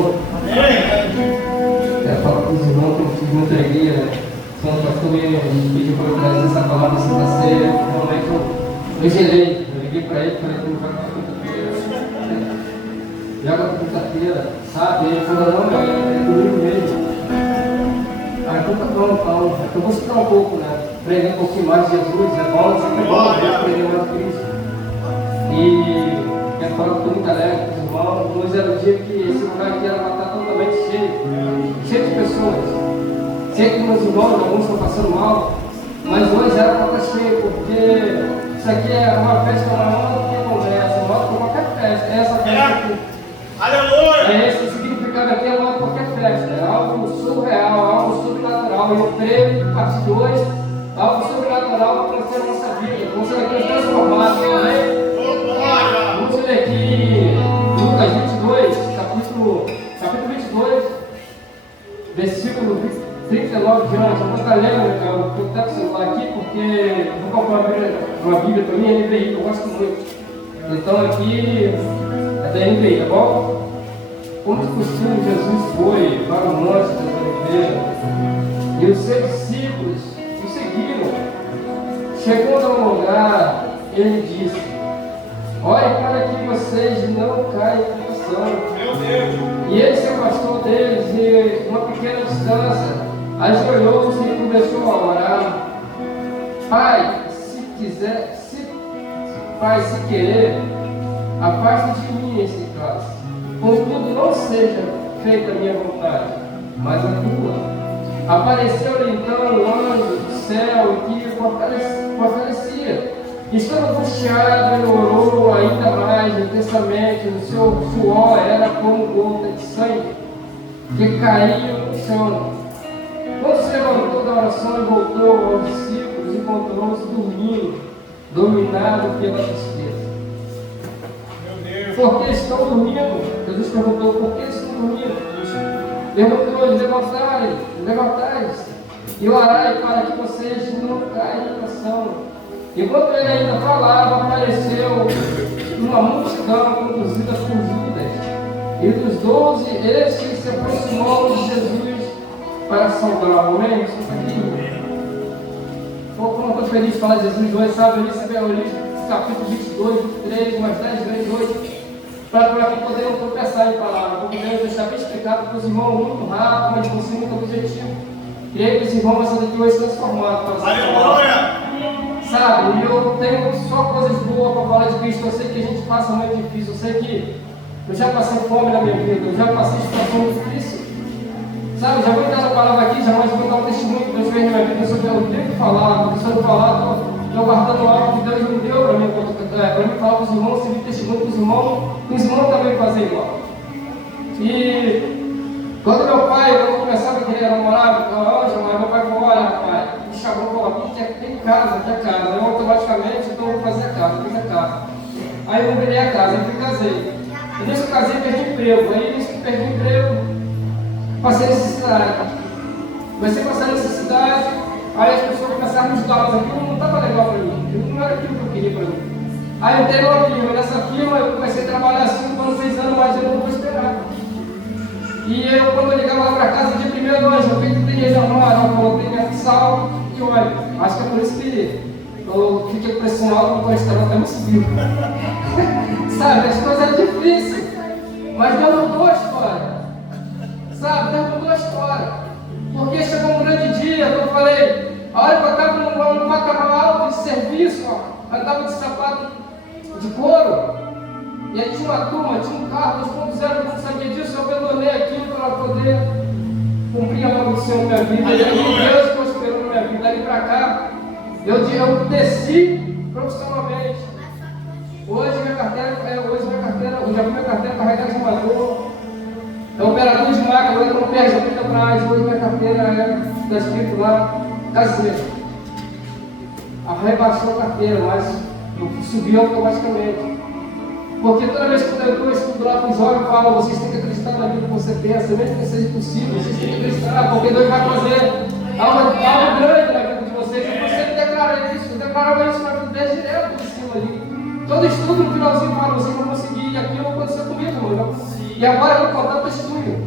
Senhor. Quero falar com os irmãos que eu tive muita alegria, né? Quando o pastor me pediu para eu trazer essa palavra de Santa Ceia, realmente eu gelei. Eu liguei para ele e falei, tu vai para quinta-feira. Joga para quinta-feira, sabe? Ele falou, não, é domingo mesmo. Ah, então tá bom, então. Eu vou citar um pouco, né? Aprender um pouquinho mais de Jesus, é bom, sempre é bom aprender mais de Cristo. E quero falar que estou muito alegre com os irmãos. Hoje era o dia que esse lugar aqui era para estar totalmente cheio de pessoas. Sei que meus irmãos, alguns estão passando mal, mas hoje era para estar cheio, porque isso aqui é uma festa maior do que conversa, maior do que qualquer festa. É essa festa aqui. Aleluia! Esse significado aqui é maior do que qualquer festa, é algo surreal, algo sobrenatural. Eu creio que parte 2, algo sobrenatural vai acontecer na nossa vida. Vamos ser aqui transformados, amém? Vamos ler aqui Lucas 22, capítulo 22, versículo 39 diante. Eu vou estar lendo, eu vou estar com o celular aqui, porque eu vou comprar uma Bíblia para mim, é NVI, eu gosto muito. Então aqui é da NVI, tá bom? Como de costume, Jesus foi para o monte das oliveiras e os seus discípulos o seguiram. Chegando ao lugar, ele disse: ore para que vocês não caiam em tentação. E ele se afastou deles e, uma pequena distância, ajoelhou-se e começou a orar. Pai, se querer, afasta de mim esse cálice. Contudo, não seja feita a minha vontade, mas a tua. Apareceu-lhe então um anjo do céu que o fortalecia. Estando angustiado, ele orou ainda mais intensamente. O seu suor era como gota de sangue que caía no chão. Quando se levantou da oração e voltou aos discípulos, encontrou-se dormindo, dominado pela tristeza. Por que estão dormindo? Jesus perguntou, por que estão dormindo? Perguntou-lhes, levantai-se e orai para que vocês não caiam em tentação. Enquanto ele ainda falava, apareceu uma multidão conduzida por Judas. E dos 12, este se aproximou de Jesus para saudá-lo. Amém? Como eu estou feliz de falar de Jesus hoje, sabe? Eu recebi o capítulo 22, 23, umas 10 vezes hoje, para que podermos tropeçar em palavras. Porque Deus deixar bem explicado para os irmãos muito rápido, mas com muito objetivo. Creio que os irmãos vão sair daqui hoje transformados. Aleluia! Sabe, eu tenho só coisas boas para falar de Cristo. Eu sei que a gente passa muito difícil. Eu sei que eu já passei fome na minha vida. Eu já passei situação difícil. Sabe, já vou entrar na palavra aqui, jamais vou dar um testemunho que Deus fez na minha vida sobre o tempo de falar. Deixando de falar, estou guardando algo que Deus me deu para mim falar para os irmãos, servir testemunho para os irmãos também fazem igual. E quando meu pai, quando eu começava a querer namorar, meu pai falou, olha pai, me chamou e falou, aqui tem casa, aqui é casa. Eu automaticamente, então eu vou fazer a casa, fiz a casa. Aí eu virei a casa, aí fui casei. E nisso que eu casei, perdi emprego. Aí nisso que perdi emprego, passei necessidade. Comecei a passar necessidade, aí as pessoas começaram a me ajudar, mas aquilo não estava legal para mim. Não era aquilo que eu queria para mim. Aí eu entrei numa firma, nessa firma eu comecei a trabalhar 5 anos, 6 anos, mas eu não vou esperar. E eu, quando eu ligava lá para casa, dia primeiro hoje, eu fiquei três armários, eu coloquei minha sal e olha, acho que é por isso que eu fiquei pressionado, o colesterol até me subiu. Sabe, as coisas é difíceis, mas Deus mudou a história. Sabe, Deus mudou a história. Porque chegou um grande dia, eu falei, a hora que eu estava num patamar alto de serviço, ó, eu estava de sapato de couro. E aí tinha uma turma, tinha um carro 2.0, eu não sabia disso, eu abandonei aquilo para poder cumprir a maldição da minha vida. E aí Deus prosperou na minha vida. Daí para cá, eu desci profissionalmente. Hoje minha carteira, eu já vi minha carteira carregada de amador. É operador de máquina, agora eu não perde muito atrás. Hoje minha carteira está escrito lá, caseiro. Rebaixou a carteira, mas eu subi automaticamente. Porque toda vez que eu estudo lá com os olhos, eu falo, vocês têm que acreditar naquilo que você pensa, mesmo que seja impossível, vocês têm que acreditar, porque Deus vai fazer algo grande na vida de vocês. E você declara isso, eu declarava isso na vida desde direto em cima ali. Todo estudo no finalzinho fala, vocês vão conseguir, e aquilo aconteceu comigo, irmão. E agora eu vou contar o testemunho.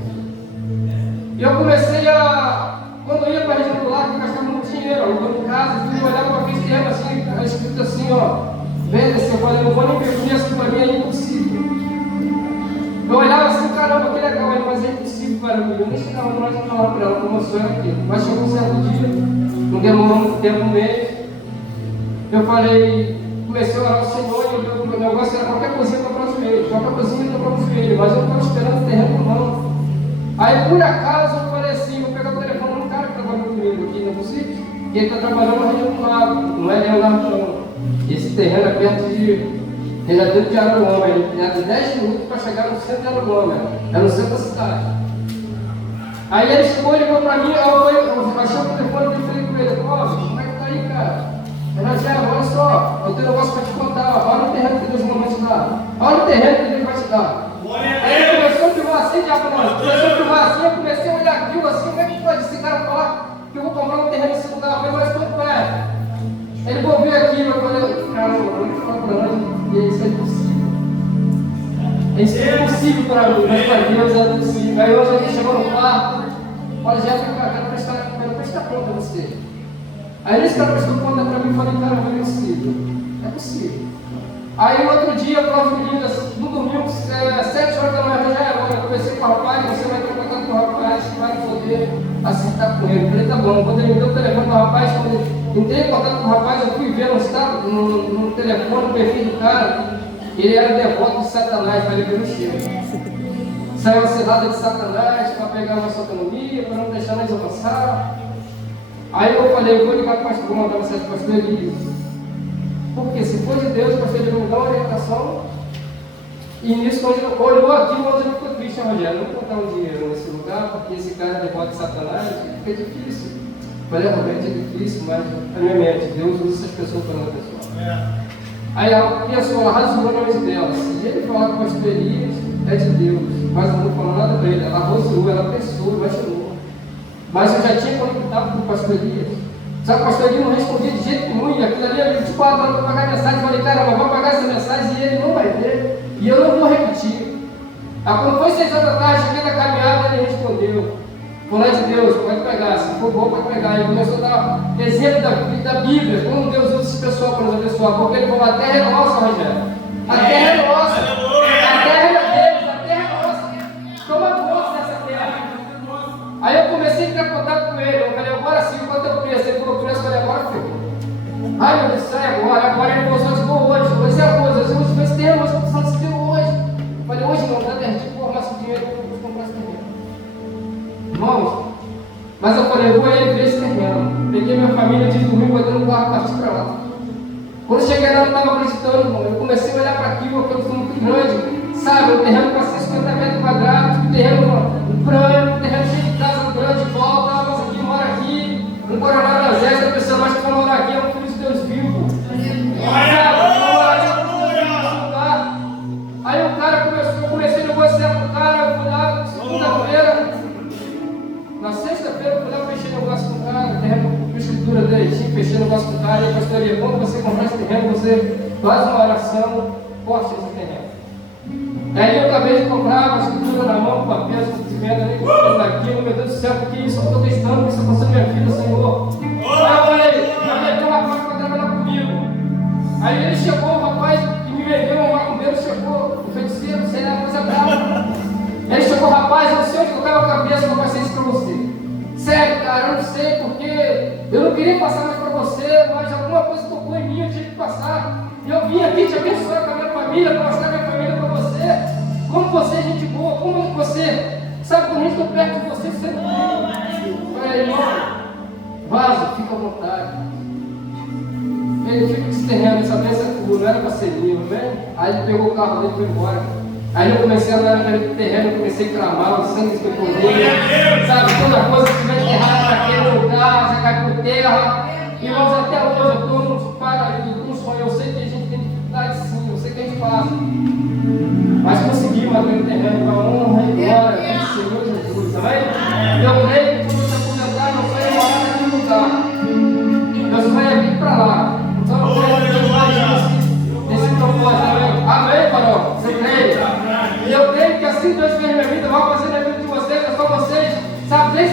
eu comecei a, quando eu ia para a região do lado, eu gastava muito dinheiro, alugando casa, eu olhava para aquele terreno assim, escrito assim, ó, venda, eu falei, não vou nem ver, isso para mim é impossível. Eu olhava assim, caramba, que legal, mas é impossível para mim. Eu nem chegava no mais e falava para ela como eu sou aqui. Mas chegou um certo dia, não demorou muito tempo, um mês, eu falei, comecei a orar ao Senhor e o meu negócio era qualquer coisinha comprar um joelho, qualquer coisinha comprar um joelho, mas eu não estava esperando o terreno não. Aí por acaso eu falei assim, vou pegar o telefone de um cara que trabalha comigo aqui no sítio, e ele está trabalhando na região do lago, não é Leonardo não. Esse terreno é perto de. Ele é dentro de Araruama, ele é de 10 minutos para chegar no centro de Araruama, é no centro da cidade. Aí ele chegou e ligou para mim, eu baixei o telefone e falei com ele, como é que tá aí, cara? Rogério, olha só, eu tenho um negócio para te contar, olha o terreno que Deus não vai te dar, olha o terreno que Deus vai te dar. Aí ele começou a filmar assim, começou a filmar assim, eu comecei a olhar aquilo assim, como é que pode esse cara falar que eu vou comprar um terreno nesse lugar? Eu falei, mas quanto é? Ele vou ver aqui, eu falei, cara, eu vou falar para nós. Isso é impossível. Isso é impossível para mim, mas para Deus é possível. Aí hoje a gente chegou no quarto, olha, já quero prestar conta a você. Aí nesse cara prestou conta para mim e falei, cara, não é possível. É possível. Aí outro dia, prova de vida, no domingo, 7 horas da manhã, eu conversei com o rapaz, você vai ter contato com o rapaz, vai poder acertar com ele. Eu falei, tá bom, quando ele me deu o telefone do rapaz, quando eu entrei em contato com o rapaz, eu fui ver no telefone, no perfil do cara, ele era devoto de Satanás, para ele ver o cheiro. Saiu a selada de Satanás para pegar a nossa autonomia, para não deixar nós avançar. Aí eu falei, eu vou ligar para o pastor, vou mandar mensagem para o pastor Elias. Porque se for de Deus, o pastor Elias me dá uma orientação. E nisso, quando ele olhou aqui, o outro ficou triste, Rogério, não vou botar um dinheiro nesse lugar, porque esse cara é devoto de Satanás, fica difícil. Falei, realmente é difícil, mas a minha mente, Deus usa essas pessoas para outra pessoa. Aí a pessoa razoou na mente dela, se ele falar com o pastor Elias, é de Deus, mas eu não vou falar nada para ele. Ela razoou, ela pensou, imaginou. Mas eu já tinha conectado com o pastor Elias. Só que o pastor Elias não respondia de jeito nenhum, e aquilo ali é 24 horas para pagar mensagem. Eu falei, cara, mas vou pagar essa mensagem e ele não vai ver, e eu não vou repetir. Aí quando foi 6 horas da tarde, cheguei na caminhada, ele respondeu. Falou de Deus, pode pegar, se for bom, pode pegar. Ele começou a dar exemplo da Bíblia, como Deus usa esse pessoal para nos abençoar. Porque ele falou, a terra é nossa, Rogério. A terra é nossa. A terra é Deus, a terra é nossa. Toma posse dessa terra. Aí eu comecei a entrar em contato com ele. Eu falei, agora sim, quanto é o preço? Ele falou, o preço, eu falei, agora filho. Ai meu Deus, sai agora. Agora ele falou, só chegou hoje. Hoje é hoje. Hoje vai ter, nós estamos precisando de dinheiro hoje. Eu falei, hoje não, dá 10 dias, vou arrumar esse dinheiro, eu vou comprar esse dinheiro. Irmãos, mas eu falei, eu vou aí ver esse terreno. Peguei minha família de domingo, botei no carro e parti para lá. Quando cheguei lá, eu não estava acreditando, irmão. Eu comecei a olhar para aquilo, aquilo foi muito grande. Sabe, um terreno com 150 metros quadrados, um terreno grande, um terreno cheio de casa grande, volta, mas aqui mora aqui, um coronel do exército, a pessoa mais que vai morar aqui é um filho de Deus vivo. Aí o cara começou, eu comecei a negociar com o cara, eu fui lá, segunda-feira. Na sexta-feira eu fui lá, fechei negócio com o cara, terreno com estrutura direitinho, fechei negócio com o cara, e a pastoria, quando você comprar esse terreno, você faz uma oração, corte esse terreno. Aí eu acabei de comprar uma estrutura na mão, papel de venda, nem comprando daquilo, meu Deus do céu, porque isso eu estou testando, isso está passando minha vida, Senhor. Aí eu falei, já meteu um rapaz para trabalhar comigo. Aí ele chegou, o rapaz que me vendeu, um macumbeiro chegou, o feiticeiro, sei lá, coisa brava. Ele chegou, rapaz, eu não sei onde eu estava a cabeça para passar isso para você. Sério, cara, eu não sei porque eu não queria passar mais para você, mas alguma coisa tocou em mim, eu tinha que passar. E eu vim aqui te abençoar com a minha família, para mostrar a minha família para você. Como você é gente boa, como você, sabe, quando a gente está perto de você, você não tem. Irmão, vaza, fica à vontade. Ele fica esse terreno, essa bênção é tua, não era para ser minha, né? Aí ele pegou o carro dele e foi embora. Aí eu comecei a andar naquele terreno, eu comecei a clamar, o sangue do poder, sabe, toda coisa que tiver enterrada naquele lugar, já cai por terra. Irmãos, até hoje eu estou num paraíso, num sonho, eu sei que a gente tem dificuldade sim, eu sei que a gente passa. Mas conseguimos aquele terreno para a honra e glória do Senhor Jesus, amém? Eu creio que quando você aposentar, meu sonho é morar naquele lugar. Meu sonho é vir para lá. Então eu creio que esse propósito, amém? Amém, Farol? Você crê? E eu creio que assim Deus fez minha vida, vai fazer na vida de vocês, é só vocês, sabe?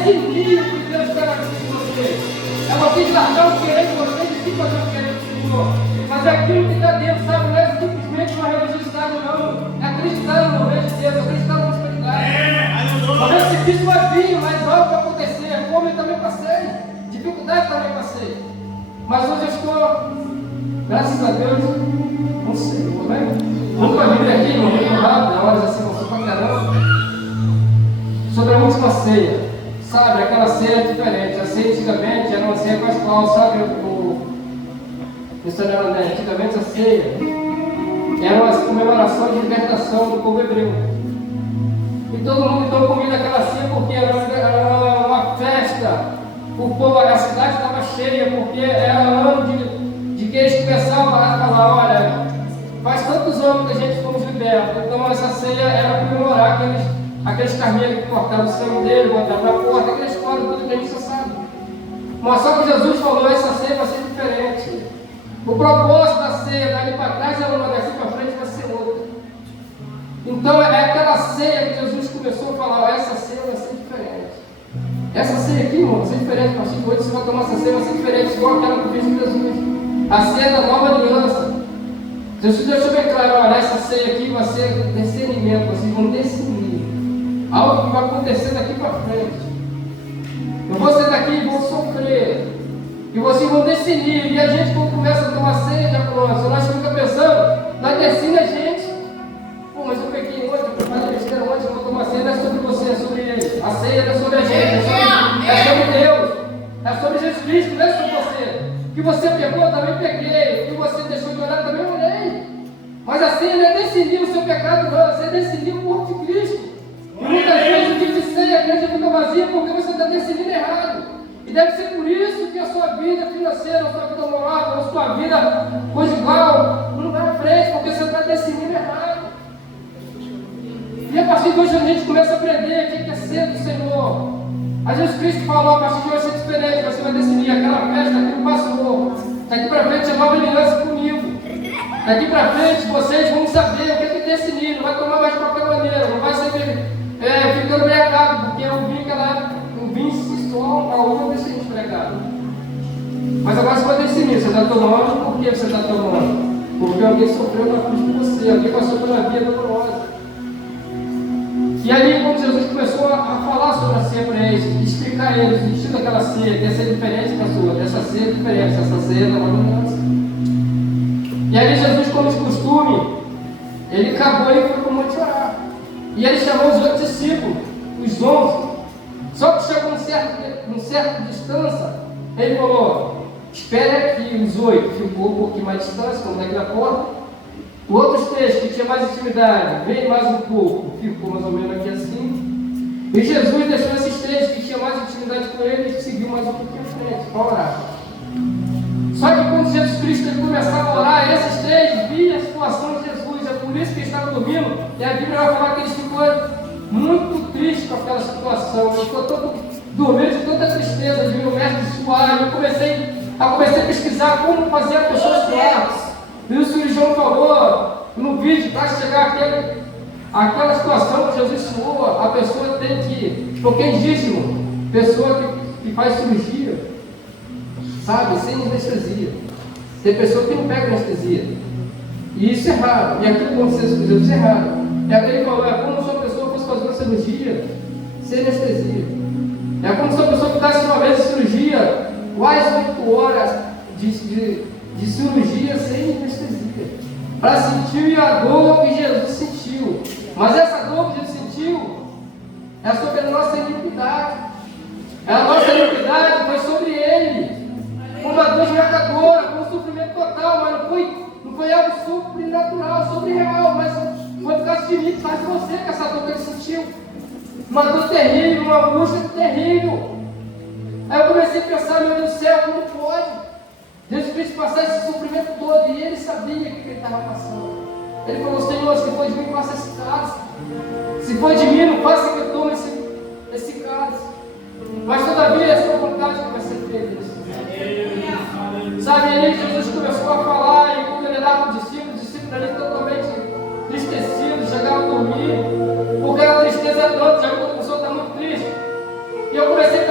esse nível que Deus quer na vida de você. É você largar o querer de você e se fazer o querer do Senhor. Mas aquilo que está dentro, sabe, não é simplesmente uma religiosidade, não. É acreditar no mover de Deus, acreditar na prosperidade. O meu sacrifício vai vir, mas algo vai acontecer. Como eu também passei, dificuldade também passei. Mas hoje eu estou, graças a Deus, não sei, né? Vamos para a Bíblia aqui, muito rápido, horas assim, não sei para caramba. Sobre a última ceia. Sabe, aquela ceia diferente. A ceia antigamente era uma ceia pascual, sabe? Antigamente a ceia era uma comemoração de libertação do povo hebreu. E todo mundo então comia aquela ceia porque era uma festa. O povo, a cidade estava cheia, porque era ano de que eles começavam a falar, olha, faz tantos anos que a gente fomos libertos. Então essa ceia era comemorar aqueles carneiros que cortavam o sangue dele, botavam na porta, aquela história tudo que a gente já sabe. Mas só que Jesus falou, essa ceia vai ser diferente. O propósito da ceia, dali para trás é uma, daqui para frente vai ser outra. Então é aquela ceia que Jesus começou a falar, essa ceia vai ser diferente. Essa ceia aqui, irmão, vai ser diferente. A partir de hoje você vai tomar essa ceia, vai ser diferente, igual aquela que fez com Jesus. A ceia da nova aliança. Jesus deixou bem claro, olha, essa ceia aqui vai ser discernimento, vocês vão discernir. Algo que vai acontecer daqui para frente. Eu vou sair daqui e vou sofrer. E vocês vão decidir. E a gente, quando começa a tomar ceia de acolôncia, nós ficamos pensando, nós decidimos a gente. Pô, mas eu peguei hoje, eu falei besteira hoje, eu vou tomar ceia, não é sobre você, é sobre ele. A ceia não é sobre a gente, é sobre Deus. É sobre Jesus Cristo, não é sobre você. O que você pegou, eu também peguei. O que você deixou de olhar, eu também olhei. Mas a ceia não é decidir o seu pecado, não. A ceia é decidir o corpo de Cristo. E muitas vezes o dia de ceia, a igreja fica vazia porque você está decidindo errado. E deve ser por isso que a sua vida financeira, a sua vida moral, a sua vida conjugal não vai à frente, porque você está decidindo errado. E a partir de hoje a gente começa a aprender o que é ser do Senhor. A Jesus Cristo falou, a partir de hoje vai ser diferente, você vai decidir aquela festa, aquilo passou. Daqui para frente é nova aliança comigo. Daqui para frente vocês vão saber o que é decidir, não vai tomar mais de qualquer maneira, não vai ser ficando pregado, porque o vinho se estoura, a uva deixa de pregado. Mas agora você vai decidir, você está tomando, por que você está tomando? Porque alguém sofreu na cruz por você, alguém passou pela vida dolorosa. E aí, quando Jesus começou a falar sobre a ceia para eles, explicar a eles, o sentido daquela ceia, que essa é diferente da sua, essa ceia é diferente, essa ceia não é uma. E aí Jesus, como de costume, ele acabou e foi para o monte orar. E ele chamou os outros discípulos, os 11. Só que chegou em certa distância, ele falou, espere aqui, os 8, ficou um pouquinho mais distante, como daqui da porta. O outro texto, que tinha mais intimidade, veio mais um pouco, ficou mais ou menos aqui assim. E Jesus deixou esses três que tinham mais intimidade com ele e seguiu mais um pouquinho à frente, para orar. Só que quando Jesus Cristo ele começava a orar, esses três viam a situação de Jesus, é por isso que eles estavam dormindo, e a Bíblia vai falar que eles ficaram muito tristes com aquela situação, eles ficou todo dormindo de tanta tristeza, de ver o mestre suar. Eu comecei a pesquisar como fazer a pessoa suar. E o cirurgião falou no vídeo, para chegar aquela situação que Jesus suou, a pessoa tem que, porque é dízimo, pessoa que faz cirurgia, sabe, sem anestesia. Tem pessoa que não pega anestesia. E isso é raro. E aquilo que aconteceu com Jesus é raro. É aquele que falou, é como se uma pessoa fosse fazer uma cirurgia sem anestesia. É como se uma pessoa ficasse uma vez de cirurgia, quase 8 horas de cirurgia sem anestesia. Para sentir a dor que Jesus sentiu. Mas essa dor que Jesus sentiu é sobre a nossa iniquidade. A nossa iniquidade foi sobre ele. Uma dor esmagadora, com um sofrimento total, mas não foi algo sobrenatural, sobrereal, mas foi por causa de mim, por causa de você que essa dor que ele sentiu. Uma dor terrível, uma angústia terrível. Aí eu comecei a pensar, meu Deus do céu, como pode Jesus Cristo passar esse sofrimento todo? E ele sabia o que ele estava passando. Ele falou, Senhor, se for de mim, faça esse cálice. Se for de mim, não faça que eu tome esse cálice. Mas todavia é a sua vontade que vai ser feita. Sabe, aí Jesus começou a falar, e quando ele dava para o discípulo ali totalmente entristecido, chegava a dormir, porque a tristeza é tanta, já que a pessoa está muito triste. E eu comecei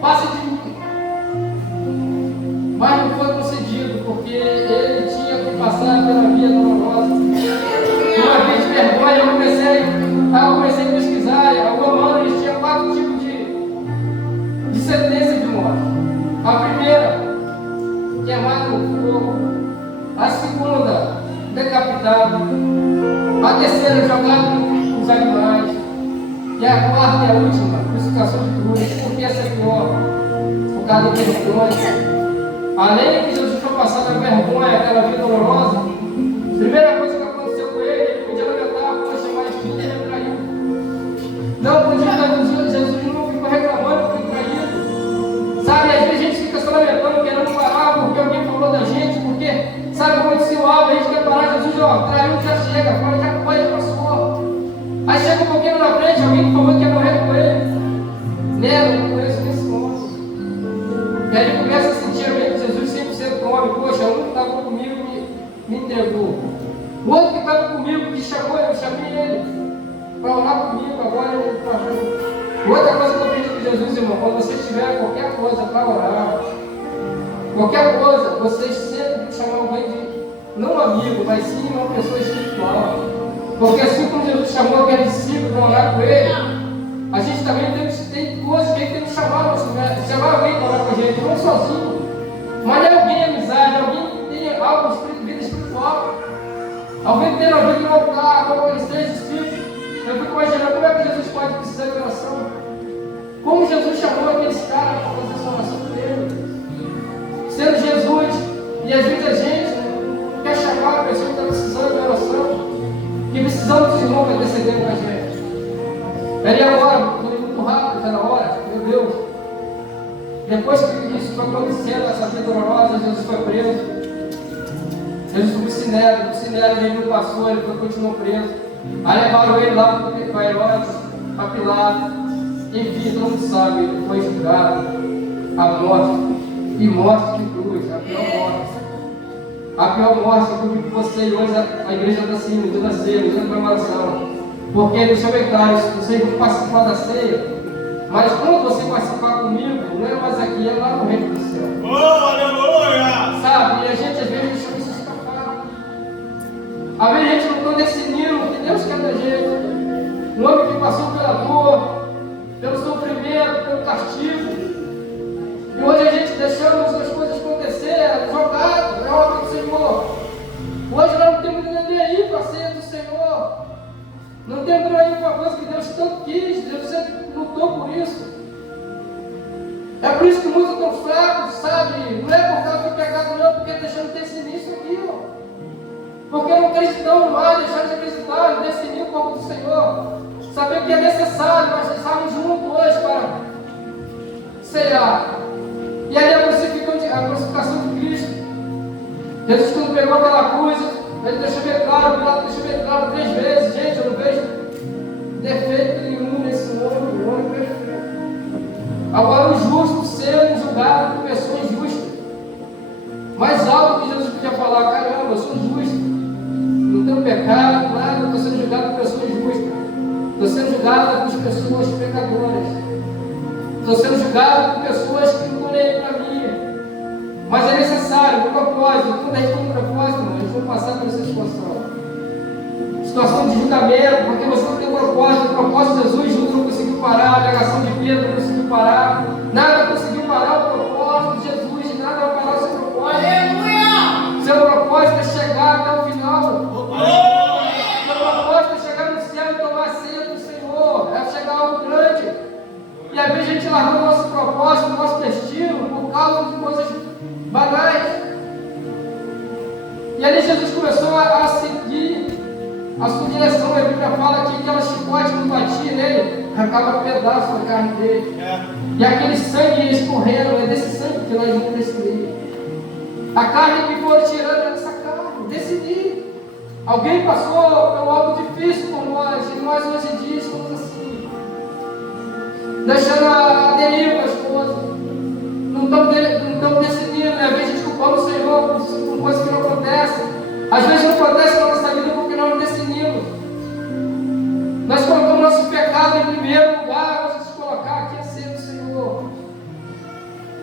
passe de mim. Mas não foi concedido, porque ele tinha que passar pela via dolorosa. Uma via de vergonha, eu comecei a pesquisar. O romano eles tinham 4 tipos de sentença de morte. A primeira, queimado no fogo. A segunda, decapitado. A terceira, jogado nos animais. E a quarta e a última, crucificação de cruz. Por que essa é pior? Por causa da vergonha. Além de que Jesus foi passar da vergonha, aquela vida dolorosa, a primeira coisa que aconteceu com ele, ele podia levantar, poxa, mas filho, ele traiu. Não podia, Jesus não ficou reclamando que foi traído. Sabe, às vezes a gente fica só lamentando, querendo parar, porque alguém falou da gente, porque, sabe, aconteceu algo, a gente quer parar, Jesus, ó, traiu, já chega, fora, já foi, já passou. Aí chega um pouquinho na frente, alguém que falou que ia morrer com ele. Nela, eu não conheço esse homem. E aí ele começa a sentir a mente, Jesus 100% homem, poxa, um que estava comigo me entregou. O outro que estava comigo me chamou, eu chamei ele para orar comigo, agora ele está junto. Outra coisa que eu aprendi com Jesus, irmão, quando você tiver qualquer coisa para orar, qualquer coisa, vocês sempre chamam alguém de, não amigo, mas sim uma pessoa espiritual. Porque assim como Jesus chamou aquele discípulo para orar com ele, a gente também tem coisas que a gente tem que chamar alguém para orar com a gente, não sozinho. Mas é alguém amizade, alguém que tem algo de vida espiritual. Alguém que tem a vida de voltar, como eles 3 discípulos. Eu fico imaginando como é que Jesus pode precisar de oração. Como Jesus chamou aqueles caras para fazer essa oração com ele. Sendo Jesus, e às vezes a gente não quer chamar a pessoa que está precisando de oração, que precisamos dos irmãos que intercederem com a gente. Ele agora, foi muito rápido, está na hora, meu Deus. Depois que isso foi acontecendo, essa vida dolorosa, Jesus foi preso. Jesus foi para o Sinédrio, ele não passou, ele continuou preso. Aí levaram ele lá para Herodes, para Pilatos. Enfim, todo mundo sabe, ele foi julgado a morte. E morte de cruz, a pior morte. A pior morte que eu digo para você, hoje a igreja está assim, no dia da ceia, no dia da comemoração. Porque ele deixou bem claro, vocês vão participar da ceia. Mas quando você participar comigo, não é mais aqui, é lá no reino do céu. Oh, aleluia! Sabe? E a gente às vezes deixa isso escapar. Às vezes a gente não está decidindo o que Deus quer da gente. Um homem que passou pela dor, pelo sofrimento, pelo castigo. E hoje a gente deixamos as coisas acontecer, jogado, é obra do Senhor. Hoje nós não temos ninguém aí para a ceia do Senhor. Não temos aí uma coisa que Deus tanto quis, Deus sempre lutou por isso. É por isso que muitos estão fracos, sabe? Não é por causa do pecado, não, porque deixando desse início aqui, ó. Porque não acreditamos mais, deixando de acreditar, de definir o corpo do Senhor. Saber que é necessário, nós estarmos juntos hoje para cear. E ali a crucificação de Cristo. Jesus, quando pegou aquela cruz, ele deixou bem claro, Pilatos deixou bem claro 3 vezes, gente, eu não vejo defeito nenhum nesse homem, o homem perfeito. Agora o justo sendo julgado por pessoa injusta. Mais algo que Jesus podia falar, caramba, eu sou justo, não tenho pecado, nada, estou sendo julgado por pessoas justas, estou sendo julgado por pessoas pecadoras, estou sendo julgado por pessoas que não estão nem para mim. Mas é necessário, o propósito, quando a gente tem um propósito, a gente vai passar por essa situação de julgamento, porque você não tem um propósito. O propósito de Jesus, Judas não conseguiu parar, a negação de Pedro não conseguiu parar, nada conseguiu parar o propósito de Jesus, e nada vai parar o seu propósito. Aleluia! Seu propósito é chegar até o final. Seu propósito é chegar no céu e tomar a ceia do Senhor, é chegar a algo grande. E às vezes a gente largou o nosso propósito, o nosso destino, por causa de coisas banais. E ali Jesus começou a seguir a sua direção. A Bíblia fala que aquela chicote que batia nele arrancava um pedaço da carne dele. E aquele sangue ia escorrendo, é desse sangue que nós vamos decidir. A carne que for tirando é dessa carne, decidir. Alguém passou por algo difícil por nós, e nós hoje em dia estamos assim, deixando a deriva as coisas. Não estamos decidindo, né? Às vezes a gente culpando o Senhor por coisas que não acontecem. Às vezes não acontece na nossa vida porque nós não decidimos. Nós colocamos nosso pecado em primeiro lugar, vamos colocar aqui a ceia do Senhor.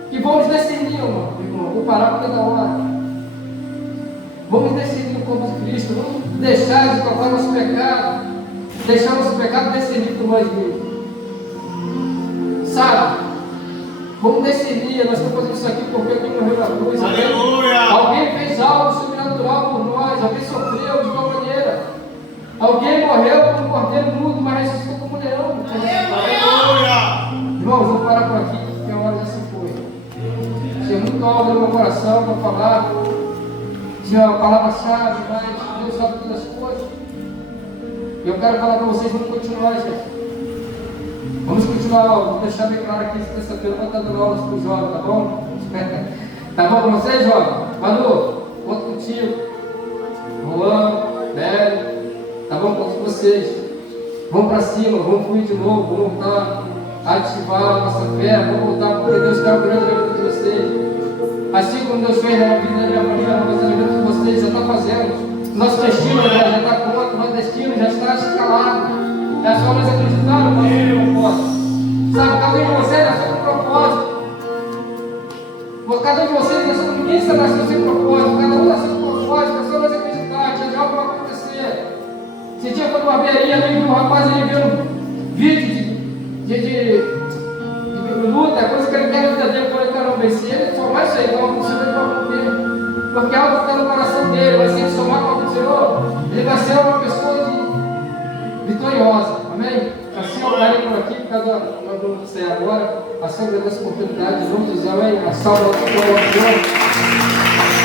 que vamos decidir, irmão. Vou parar porque da hora. Vamos decidir no corpo de Cristo. Vamos deixar de tocar nosso pecado. Deixar nosso pecado decidir por nós mesmos. Sabe? Vamos decidir. Nós estamos fazendo isso aqui porque alguém morreu na cruz. Aleluia! Alguém fez algo sobrenatural por nós. Alguém sofreu de uma maneira. Alguém morreu como um cordeiro mudo, mas ressuscitou como um leão. Aleluia! Irmãos, vou parar por aqui porque a hora já se foi. Tinha muito algo no meu coração para falar. Tinha uma palavra-chave, mas Deus sabe todas as coisas. E eu quero falar para vocês, vamos continuar, gente. Vamos continuar, vou deixar bem claro aqui, terça-feira eu vou estar dando aulas para os jovens, tá bom? Tá bom para vocês, jovens? Manu, conto contigo. Juan, Bélio, tá bom? Conto com vocês. Vamos para cima, vamos fluir de novo, vamos voltar a ativar a nossa fé, vamos voltar porque Deus quer o grande na vida de vocês. Assim como Deus fez na vida da minha família, na vida de vocês, já está fazendo. Nosso destino já está pronto, nosso destino já está escalado. É só nós acreditar no nosso propósito. Sabe, cada um de vocês nasceu com propósito. Cada um de vocês nasceu com ninguém está nascendo sem propósito. Cada um nasceu com propósito, é só nós acreditar que algo vai acontecer. Esse dia foi uma barbearia, ali viu um rapaz, ele viu um vídeo de luta, coisa que ele quer na vida dele. Eu falei, caramba, se ele somar isso aí, então você vai morrer. Porque algo está no coração dele, mas se ele somar com o Senhor, ele vai ser uma pessoa vitoriosa. Amém? Assim eu parei por aqui, por causa do que sei agora. Assim eu agradeço a oportunidade de juntos, amém? A salva do Senhor.